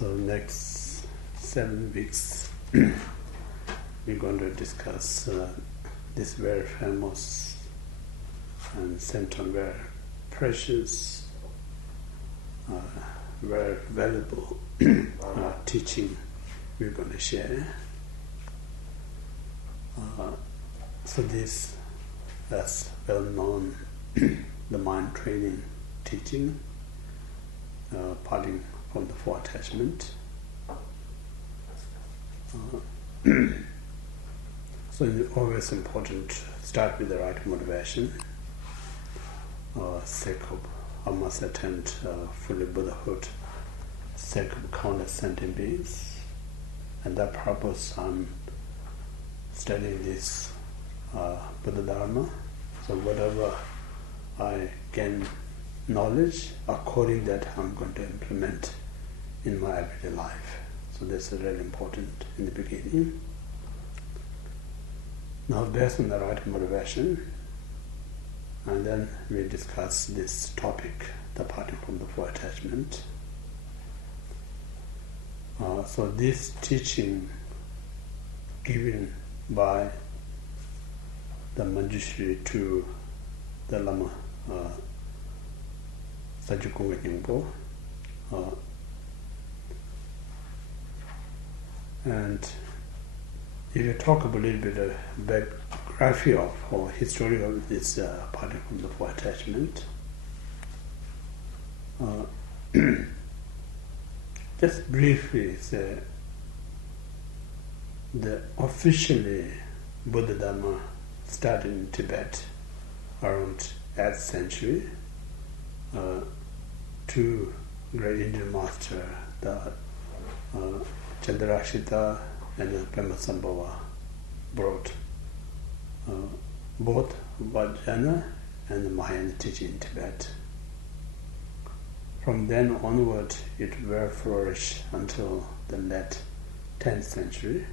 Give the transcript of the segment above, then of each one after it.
So next 7 weeks we're going to discuss this very famous and sentient, very precious, very valuable teaching we're going to share. So this, as well known, the mind training teaching, parting from the four attachment. So it's always important to start with the right motivation. Sake of I must attain fully Buddhahood, sake of countless sentient beings, and that purpose I'm studying this Buddha Dharma. So whatever I gain knowledge, according that I'm going to implement in my everyday life. So this is really important in the beginning. Now, based on the right motivation, and then we discuss this topic, the parting from the four attachment. So this teaching given by the Manjushri to the Lama Kunga Nyingpo, and if you talk a little bit of biography of or history of this parting from the four attachment, just briefly say the officially Buddha Dharma started in Tibet around 8th century. Two great Indian masters, the Chandrakshita and the Pemasambhava, brought both Vajrayana and the Mahayana teaching in Tibet. From then onward, it will flourish until the late 10th century.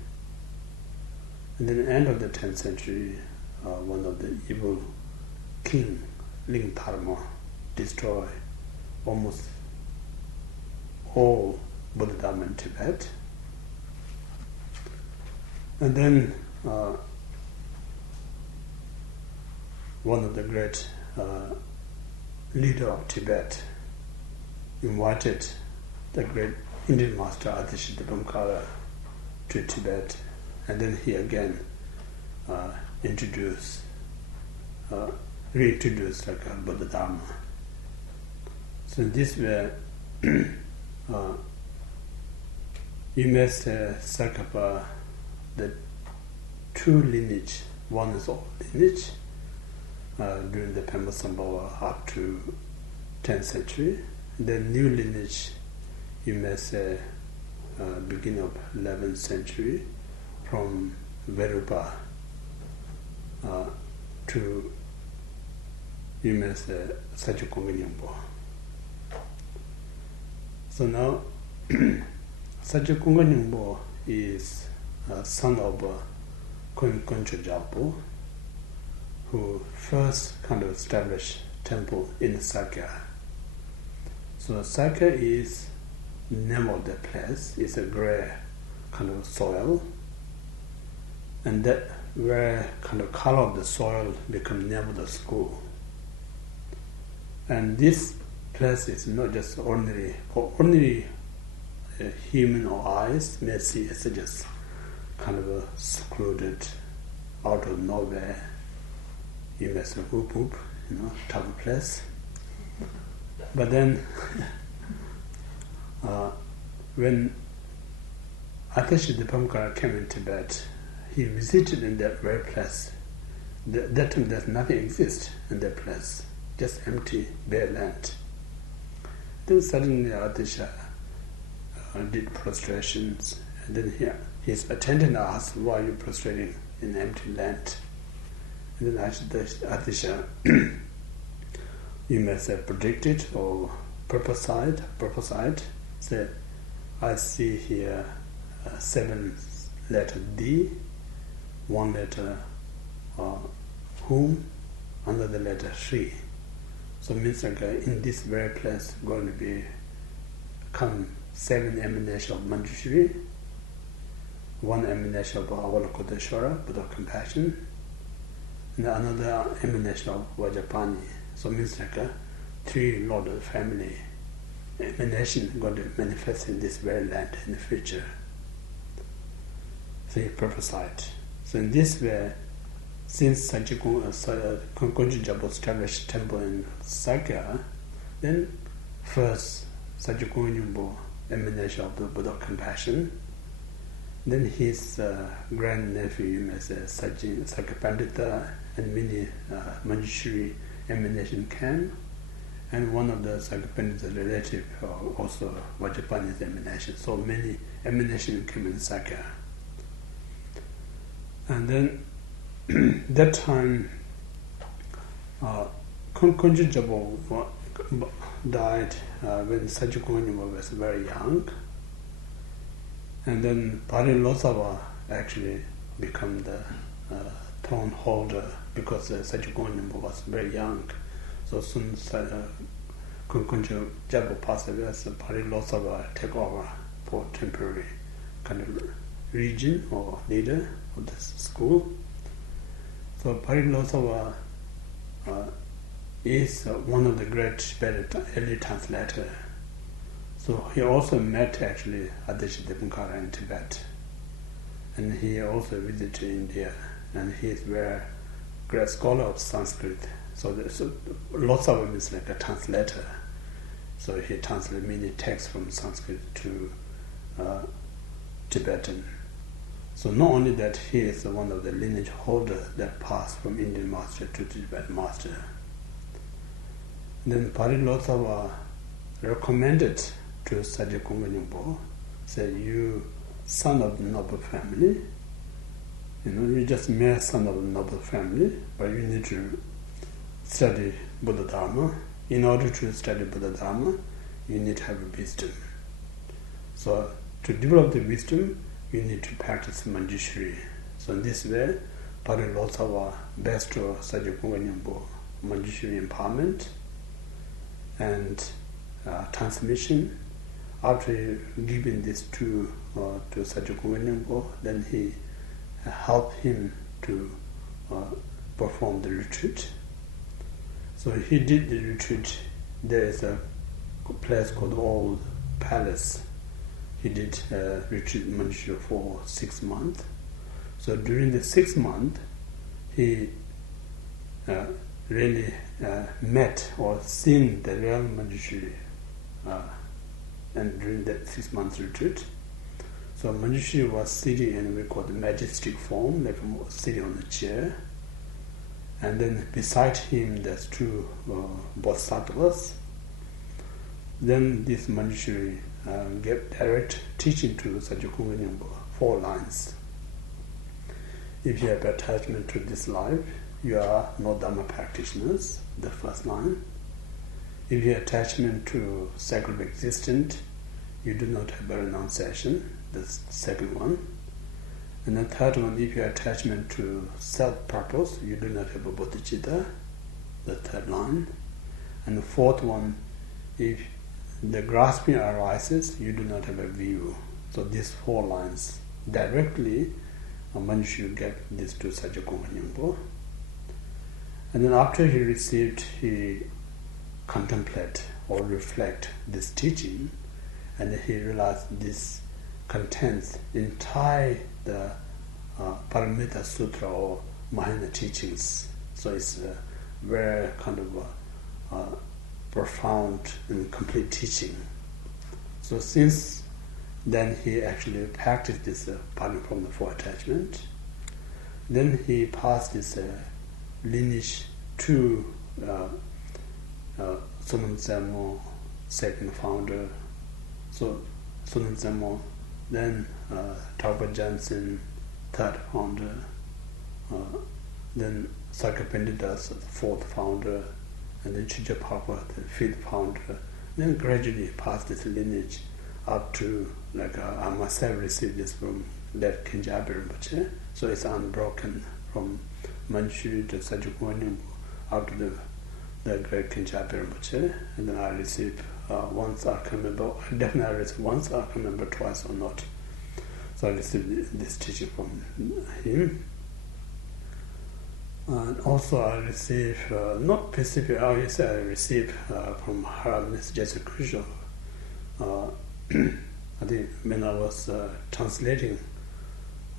And then at the end of the 10th century, one of the evil king, Lingdharma, destroyed almost all Buddha Dharma in Tibet. And then one of the great leader of Tibet invited the great Indian master Adhishiddhamkara to Tibet, and then he again reintroduced like a Buddha Dharma. So in this way, you may say Sakapa, the two lineage, one is old lineage during the Pemasambhava up to 10th century. The new lineage, you may say beginning of 11th century, from Verupa to, you may say, Kunga Nyingpo. So now, Kunga Nyingpo is son of Khenpo Ngawang, who first kind of established temple in Sakya. So Sakya is name of the place. It's a gray kind of soil, and that where kind of color of the soil become name of the school. And this place is not just ordinary, for ordinary human or eyes may see it's just kind of a secluded, out of nowhere, you may say whoop whoop, type of place. But then when Adhishiddhamkara came in Tibet, he visited in that very place. That time there's nothing exists in that place, just empty, bare land. Then suddenly Adhisha did prostrations, and then his attendant asked, "Why are you prostrating in empty land?" And then Adhisha, you may say predicted or prophesied, said, "I see here 7 letter D, 1 letter whom, another letter Shri." So it means like in this very place going to be come 7 emanations of Manjushri, 1 emanation of Avalokiteshvara, Buddha of Compassion, and another emanation of Vajrapani. So it means like 3 Lord of the Family emanation going to manifest in this very land in the future. So he prophesied. So in this way, since Kunga established temple in Sakya, then first Nyingpo, emanation of the Buddha of Compassion, then his grandnephew, you may say, Sakapandita, and many Manjushri emanation came, and one of the Sakapandita relative also Vajrapani's emanation. So many emanations came in Sakya. And then that time, Kunga died when Nyingpo was very young, and then Parilosava actually became the throne holder because Nyingpo was very young. So soon Kunga passed away, so Parilosava took over for temporary kind of region or leader of the school. So Parilosava is one of the great early translators. So he also met actually Adesha Dipankara in Tibet, and he also visited India, and he is a very great scholar of Sanskrit. So there's lots of him is like a translator. So he translated many texts from Sanskrit to Tibetan. So not only that, he is one of the lineage holders that passed from Indian master to Tibetan master. Then Parilosava recommended to Kunga Nyingpo, said, "You son of the noble family, you're just mere son of the noble family, but you need to study Buddha Dharma. In order to study Buddha Dharma, you need to have wisdom. So to develop the wisdom, you need to practice Manjushri." So in this way, Parilosava bestowed Kunga Nyingpo Manjushri empowerment and transmission. After giving this to Kunga Nyingpo, then he helped him to perform the retreat. So he did the retreat. There is a place called Old Palace. He did retreat in Manjushri for 6 months. So during the 6 months, he really met or seen the real Manjushri, and during that 6 months retreat. So Manjushri was sitting in what we call the majestic form, like sitting on a chair, and then beside him there's 2 bodhisattvas. Then this Manjushri gave direct teaching to Kunga Nyingpo, 4 lines. If you have attachment to this life, you are no Dhamma practitioners, the first line. If you have attachment to sacred existence, you do not have a renunciation, the second one. And the third one, if you have attachment to self-purpose, you do not have a bodhicitta, the third line. And the fourth one, if the grasping arises, you do not have a view. So these 4 lines directly, Manjushri gave this to Kunga Nyingpo. And then after he received, he contemplate or reflect this teaching, and he realized this contains entire the Paramita Sutra or Mahayana teachings. So it's a very kind of profound and complete teaching. So since then he actually practiced this parting from the 4 attachment. Then he passed this lineage to Sonam Tselmo, second founder. So Sonam Tselmo, then Taupa Jansen, third founder, then Sakapandita, the 4th founder, and then Chujapapa, the 5th founder. Then gradually passed this lineage up to, like I myself received this from that Kinjabi Rinpoche. So it's unbroken from Manjushri to Kunga Nyingpo up to the the great Khenpo Ngawang, and then I received once, I can remember, definitely I received once, I can remember twice or not. So I received this teaching from him. And also I received, not specific, I received from her, Miss Jessica Crucial. I think when I was translating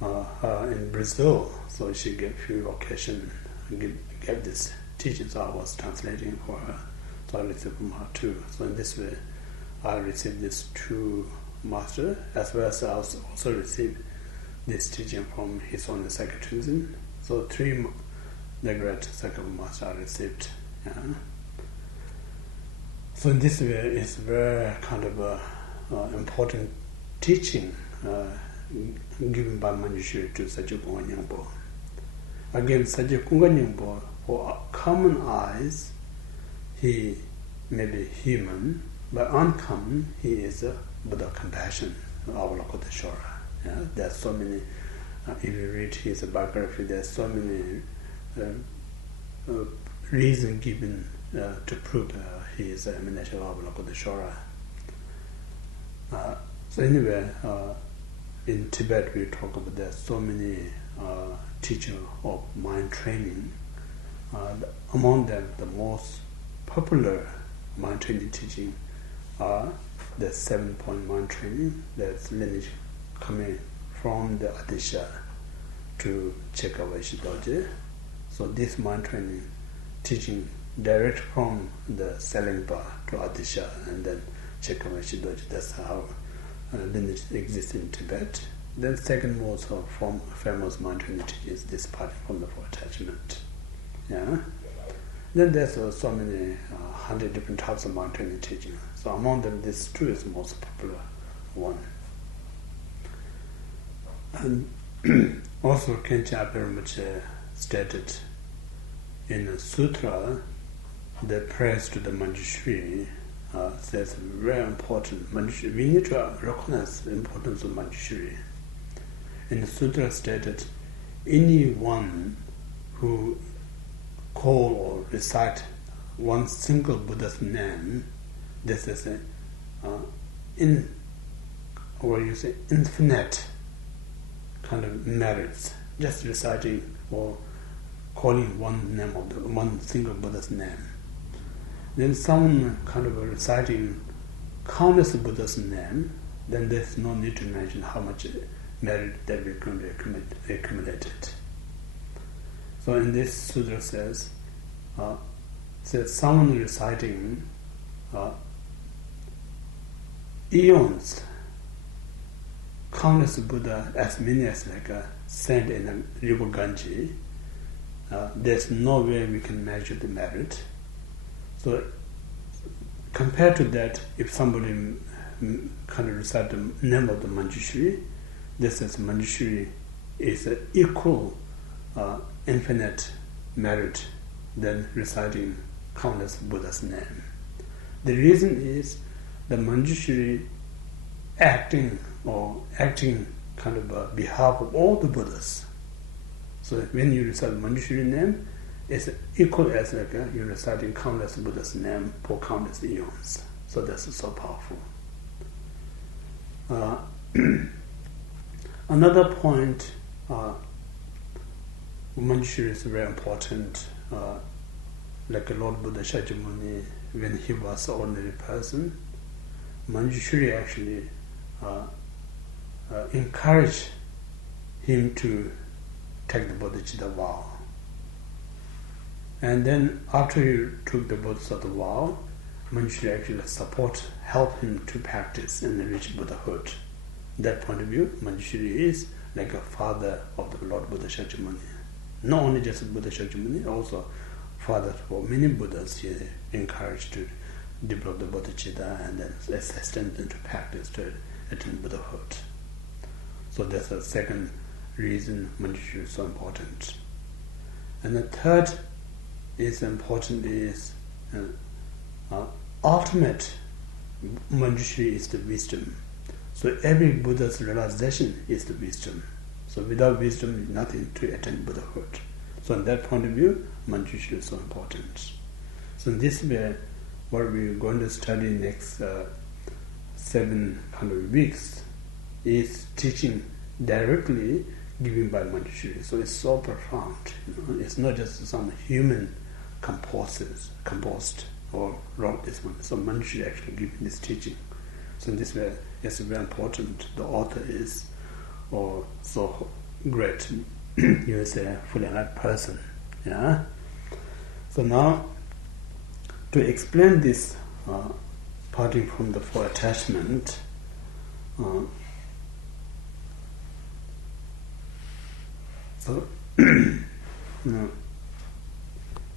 her in Brazil, so she gave few occasions, gave this teaching, so I was translating for her. So I received from her too. So in this way, I received these two masters, as well as I also received this teaching from his own psychotrism. So three the great psychical master I received. Yeah. So in this way, it's very kind of important teaching given by Manjushri to Sachen Kunga Nyingpo. Again, Sachen Kunga Nyingpo, for common eyes, he may be human, but uncommon, he is a Buddha of compassion, Avalokiteshvara. Yeah? There are so many, if you read his biography, there are so many reasons given to prove he is an emanation of Avalokiteshvara. So anyway, in Tibet we talk about there are so many teachers of mind training. Among them, the most popular mind training teaching are the 7-point mind training. That's lineage coming from the Adisha to Chekawashi Doji. So this mind training teaching direct from the Selingpa to Adisha and then Chekawashi Doji. That's how lineage exists in Tibet. Then second most famous mind training teaching is this parting from the four attachment. Yeah. Then there's so many 100 different types of mind training teaching. So among them, this too is the most popular one. And also Khenpo Ngawang stated in a sutra, the praise to the Manjushri says very important. We need to recognize the importance of Manjushri. In the sutra stated, anyone who call or recite one single Buddha's name, this is infinite kind of merits. Just reciting or calling one single Buddha's name. Then someone kind of reciting countless Buddha's name, then there's no need to mention how much merit that we can be accumulated. So in this sutra says someone reciting eons, countless Buddha, as many as like a sand in a river Ganges, there's no way we can measure the merit. So compared to that, if somebody kind of recite the name of the Manjushri, this is Manjushri is an equal infinite merit than reciting countless Buddha's name. The reason is the Manjushri acting kind of behalf of all the Buddhas. So when you recite Manjushri name, it's equal as like you're reciting countless Buddha's name for countless eons. So that's so powerful. Another point, Manjushri is very important. Like Lord Buddha Shakyamuni, when he was an ordinary person, Manjushri actually encouraged him to take the bodhicitta vow. And then after he took the bodhisattva vow, Manjushri actually help him to practice and reach Buddhahood. That point of view, Manjushri is like a father of the Lord Buddha Shakyamuni. Not only just Buddha Shakyamuni, also father for many Buddhas. He encouraged to develop the bodhicitta and then assist them to practice to attain Buddhahood. So that's the second reason Manjushri is so important. And the third is important is ultimate Manjushri is the wisdom. So every Buddha's realization is the wisdom. So without wisdom, nothing to attain Buddhahood. So in that point of view, Manjushri is so important. So So this way, what we're going to study next 7 kind of weeks is teaching directly given by Manjushri. So it's so profound. It's not just some human composed or wrote this one. So Manjushri actually giving this teaching. So in this way, it's very important. The author is so great. He is a fully enlightened person. Yeah. So now, to explain this parting from the four attachment,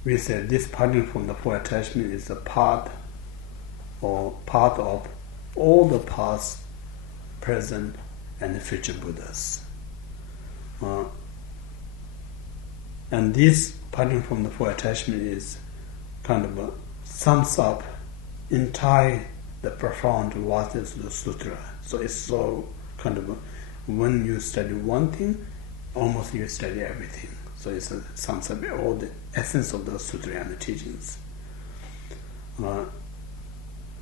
we said this parting from the four attachment is a part of all the past, present, and the future Buddhas. And this parting from the four attachment is kind of sums up entire the profound Vajrayana Sutra. So it's so kind of when you study one thing, almost you study everything. So it sums up all the essence of the sutra and the teachings.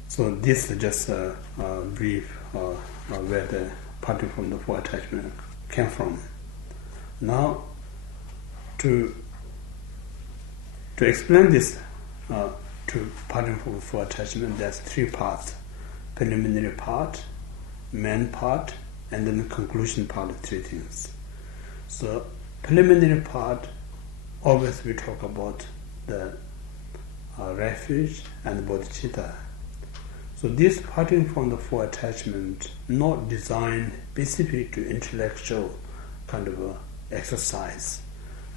So this is just a brief where the parting from the four attachment came from. Now, to explain this to parting from the four attachment, there's 3 parts: preliminary part, main part, and then the conclusion part of 3 things. So preliminary part, always we talk about the refuge and the bodhicitta. So this parting from the four attachment not designed specific to intellectual kind of exercise.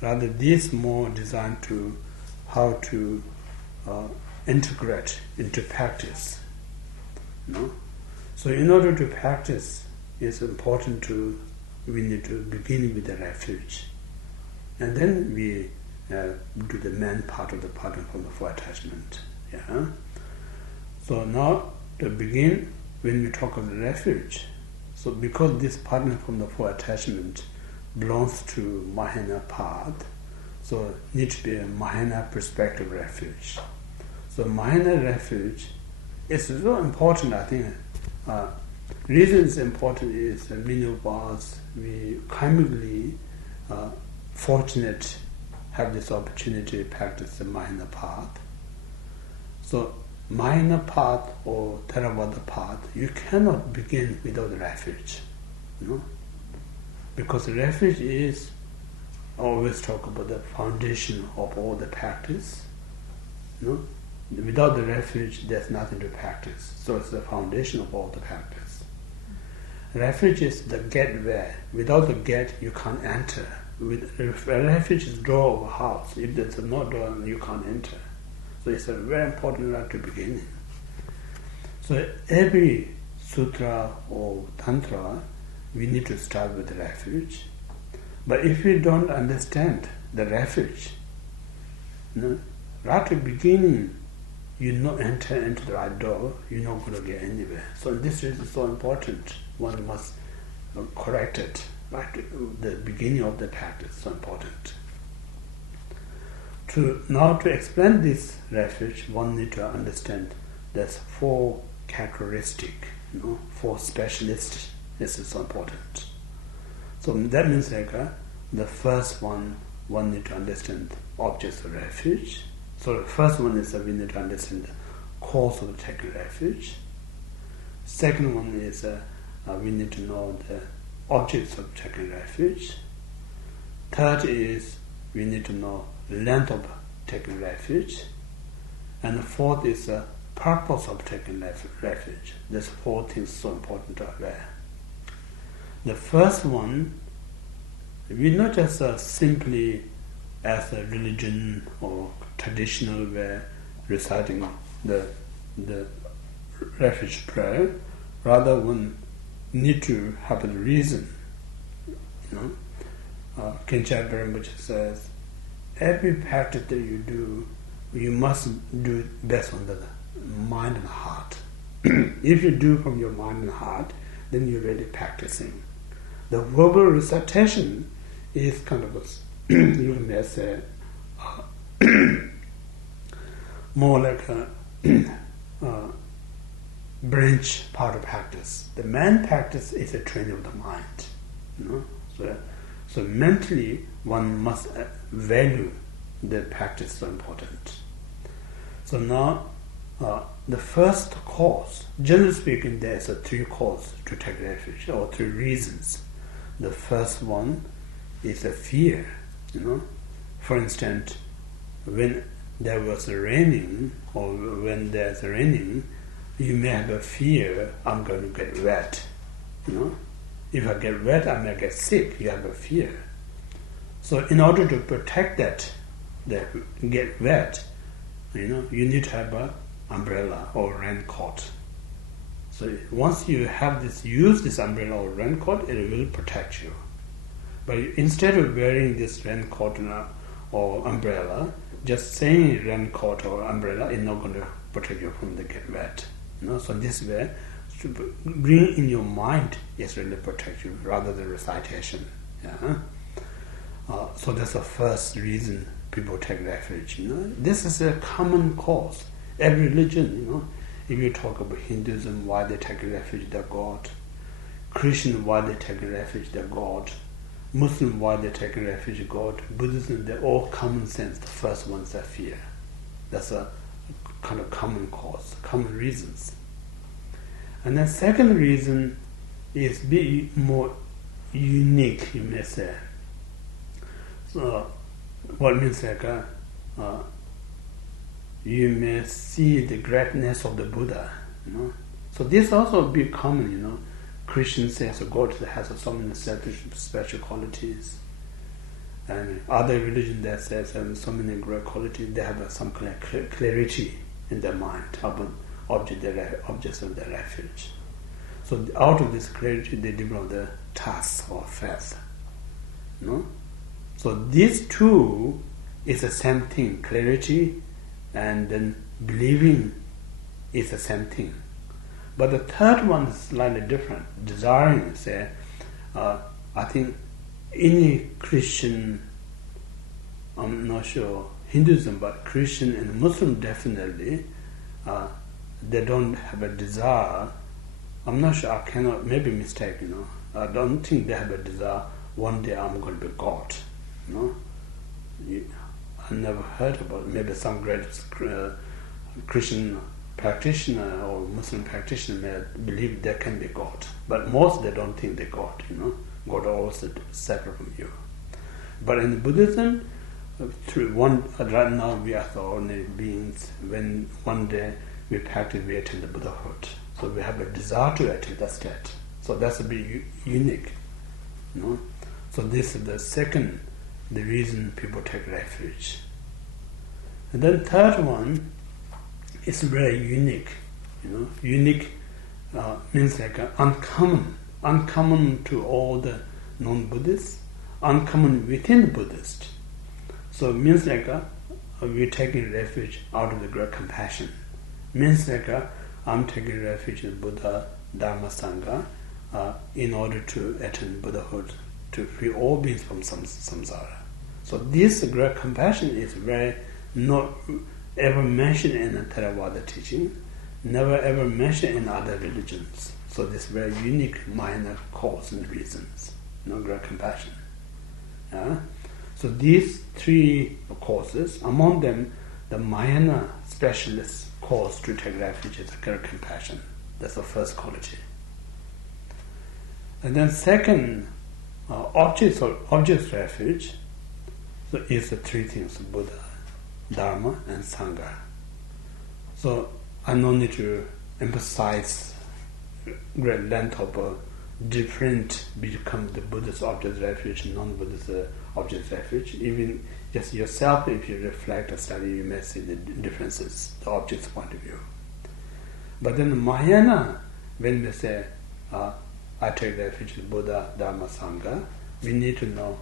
Rather, this more designed to how to integrate into practice. So in order to practice, it's important we need to begin with the refuge. And then we do the main part of the parting from the four attachment. Yeah. So now to begin, when we talk of the refuge, so because this parting from the four attachment belongs to Mahayana path, so it needs to be a Mahayana perspective refuge. So Mahayana refuge is so important, I think. Reason it's important is many of us, we karmically fortunate have this opportunity to practice the Mahayana path. So Mahayana path or Theravada path, you cannot begin without refuge. Because refuge is, I always talk about the foundation of all the practice. Without the refuge, there's nothing to practice. So it's the foundation of all the practice. Refuge is the gateway. Without the gate, you can't enter. Refuge is door of a house. If there's no door, you can't enter. So it's a very important right to begin in. So every sutra or tantra, we need to start with the refuge. But if we don't understand the refuge, right at the beginning, you not enter into the right door, you're not going to get anywhere. So this is so important. One must correct it right at the beginning of the practice. So important. To explain this refuge, one need to understand there's 4 characteristics, 4 specialists. This is so important. So that means the first one need to understand objects of refuge. So the first one is we need to understand the cause of taking refuge. Second one is we need to know the objects of taking refuge. Third is we need to know length of taking refuge. And the fourth is the purpose of taking refuge. These 4 things so important to aware. The first one, we not just simply as a religion or traditional way reciting the refuge prayer, rather one need to have a reason. Khenpo Ngawang Dhamchoe says, every practice that you do, you must do it based on the mind and heart. If you do from your mind and heart, then you're really practicing. The verbal recitation is kind of you may say more like a branch part of practice. The main practice is a training of the mind. So mentally, one must value the practice so important. So now, the first cause, generally speaking, there's three causes to take refuge, or three reasons. The first one is a fear. For instance, when there was raining, or when there's raining, you may have a fear, I'm going to get wet. If I get wet, I may get sick. You have a fear. So in order to protect that get wet, you need to have an umbrella or raincoat. So once you have use this umbrella or raincoat, it will protect you. But instead of wearing this raincoat or umbrella, just saying raincoat or umbrella is not going to protect you from the get wet. So this way, to bring in your mind is really protect you rather than recitation. So that's the first reason people take refuge. This is a common cause. Every religion, if you talk about Hinduism, why they take refuge, their God. Christian, why they take refuge, their God. Muslim, why they take refuge, God. Buddhism, they're all common sense. The first one is their fear. That's a kind of common cause, common reasons. And the second reason is be more unique, you may say. So, what means like you may see the greatness of the Buddha. So this also be common. Christian says God has so many special qualities, and other religion that says so many great qualities. They have some kind of clarity in their mind about objects of their refuge. So out of this clarity, they develop the task or faith. So these two is the same thing. Clarity and then believing is the same thing. But the third one is slightly different. Desiring, say, I think any Christian, I'm not sure Hinduism, but Christian and Muslim definitely, they don't have a desire. I'm not sure, I cannot, maybe mistake, I don't think they have a desire, one day I'm going to be God. I never heard about it. Maybe some great Christian practitioner or Muslim practitioner may believe there can be God. But most they don't think they're God, God always separate from you. But in Buddhism, right now we are the ordinary beings. When one day we practice, we attain the Buddhahood. So we have a desire to attain that state. So that's a bit unique. So this is the reason people take refuge. And then third one is very unique. Unique means like uncommon to all the non-Buddhists, uncommon within the Buddhist. So it means like we're taking refuge out of the great compassion. Means like I'm taking refuge in Buddha, Dharma, Sangha in order to attain Buddhahood, to free all beings from samsara. So this great compassion is very not ever mentioned in the Theravada teaching, never ever mentioned in other religions. So this very unique minor cause and reasons, great compassion. So these three causes, among them, the minor specialist cause to take refuge is great compassion. That's the first quality. And then second, objects refuge, so is the three things: Buddha, Dharma, and Sangha. So I no need to emphasize great length of different become the Buddhist object refuge, non-Buddhist object refuge. Even just yourself, if you reflect or study, you may see the differences, the object's point of view. But then Mahayana, when we say I take refuge in Buddha, Dharma, Sangha, we need to know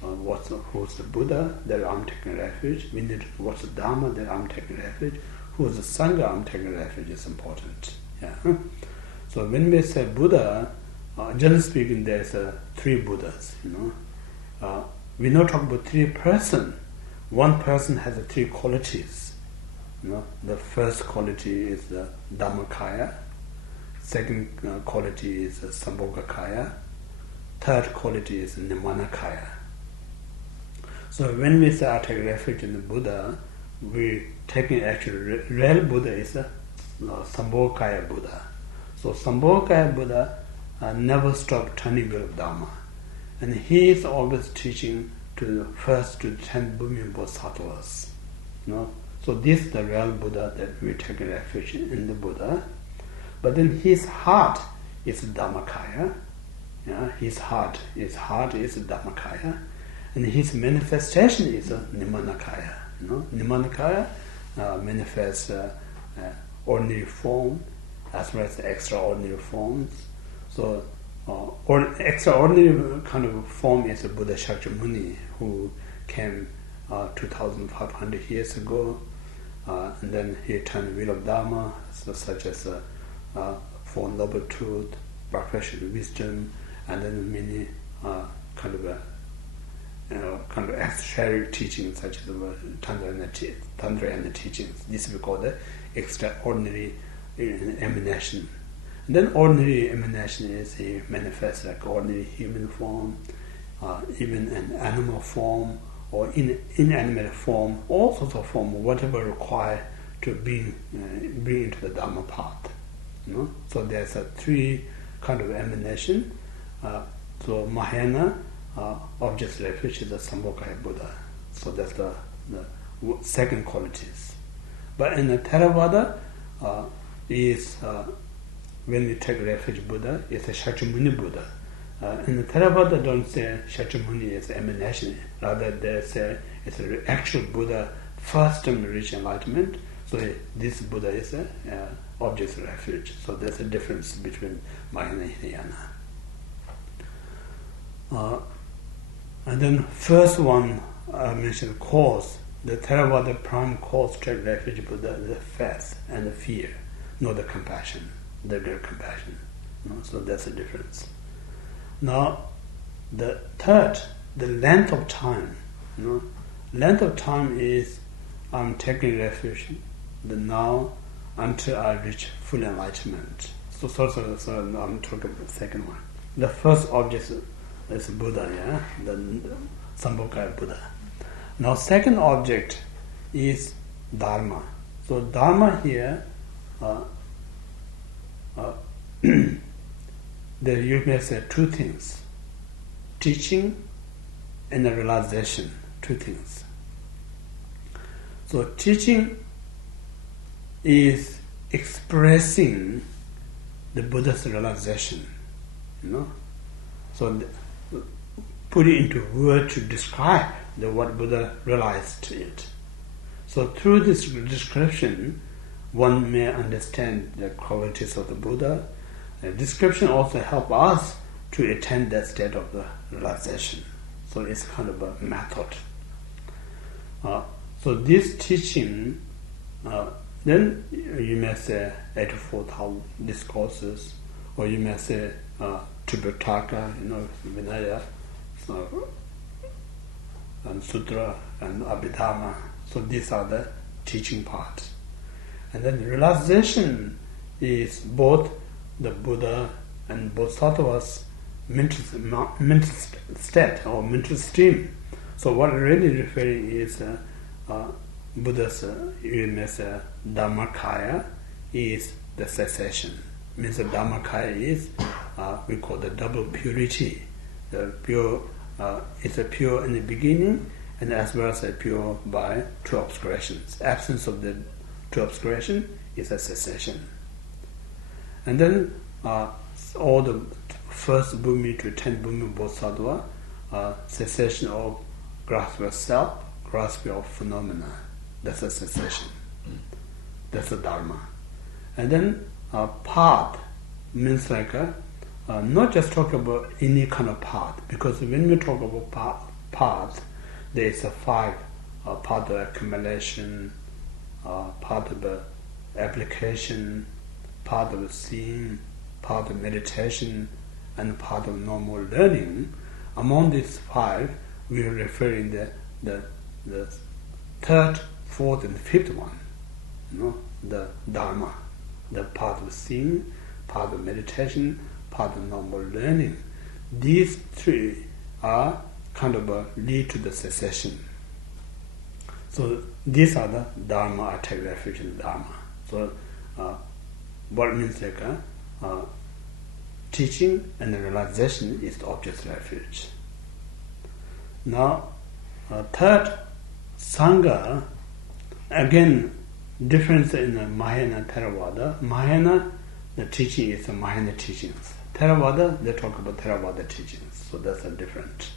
who's the Buddha that I'm taking refuge. We need to know what's the Dharma that I'm taking refuge. Who's the Sangha I'm taking refuge is important. So when we say Buddha, generally speaking, there's three Buddhas. We not talk about three persons. One person has three qualities. The first quality is the Dhammakaya, second quality is the Sambhogakaya, third quality is Nimanakaya. So when we say I take refuge in the Buddha, we taking actually real Buddha is a Sambhogakaya Buddha. So Sambhogakaya Buddha never stopped turning wheel of Dharma, and he is always teaching to first to 10 Bhumi Bodhisattvas. So this is the real Buddha that we take refuge in the Buddha. But then his heart is Dhammakaya. His heart is Dhammakaya, and his manifestation is Nimanakaya. Nimanakaya manifests ordinary form as well as extraordinary forms. So, extraordinary kind of form is Buddha Shakyamuni, who came 2,500 years ago, and then he turned wheel of Dharma, such as Four Noble Truth, Perfection Wisdom, and then many kind of extraordinary teachings such as Tantra and the teachings. This we call the extraordinary emanation. And then ordinary emanation is he manifests like ordinary human form, even an animal form, or inanimate form, all sorts of form, whatever required to bring into the Dharma path. So there's a three kind of emanation. So Mahayana object refuge is the Sambhogakaya Buddha. So that's the second qualities. But in the Theravada is when we take refuge Buddha, it's a Shakyamuni Buddha. In the Theravada don't say Shakyamuni is emanation, rather they say it's an actual Buddha first time to reach enlightenment. So this Buddha is a object refuge. So there's a difference between Mahayana and Hinayana. And then first one I mentioned cause. The Theravada prime cause to take refuge Buddha is the faith and the fear, not the compassion, the great compassion. So that's the difference. Now, the third, the length of time. Length of time is I'm taking refuge the now until I reach full enlightenment. So I'm talking about the second one. The first object is Buddha, the Sambhogakaya Buddha. Now, second object is Dharma. So Dharma here, there you may say two things: teaching and a realization. Two things. So teaching is expressing the Buddha's realization. So put it into words to describe what Buddha realized it. So through this description, one may understand the qualities of the Buddha. The description also helps us to attain that state of the realization. So it's kind of a method. So this teaching, then you may say 84,000 discourses, or you may say Tripitaka, Vinaya, and Sutra and Abhidharma. So these are the teaching parts. And then realization is both the Buddha and Bodhisattvas mental state or mental stream. So what really referring is Buddha's you may say Dhammakaya is the cessation. Means the Dhammakaya is we call the double purity. The pure it's a pure in the beginning, and as well as a pure by two obscurations. Absence of the two obscuration is a cessation. And then all the first Bhumi to 10 Bhumi Bodhisattva, cessation of grasp of self, grasp of phenomena. That's a cessation. That's a Dharma. And then path means like not just talk about any kind of path, because when we talk about path, there is a five: path of accumulation, path of application, path of seeing, path of meditation, and path of normal learning. Among these five, we are referring the third, fourth, and fifth one. the Dharma, the path of seeing, path of meditation, path of normal learning. These three are kind of lead to the cessation. So these are the Dharma. I take refuge in Dharma. So what means like teaching and realization is the object of refuge. Now, third, Sangha, again, difference in the Mahayana and Theravada. Mahayana, the teaching is the Mahayana teachings. Theravada, they talk about Theravada teachings. So that's a different.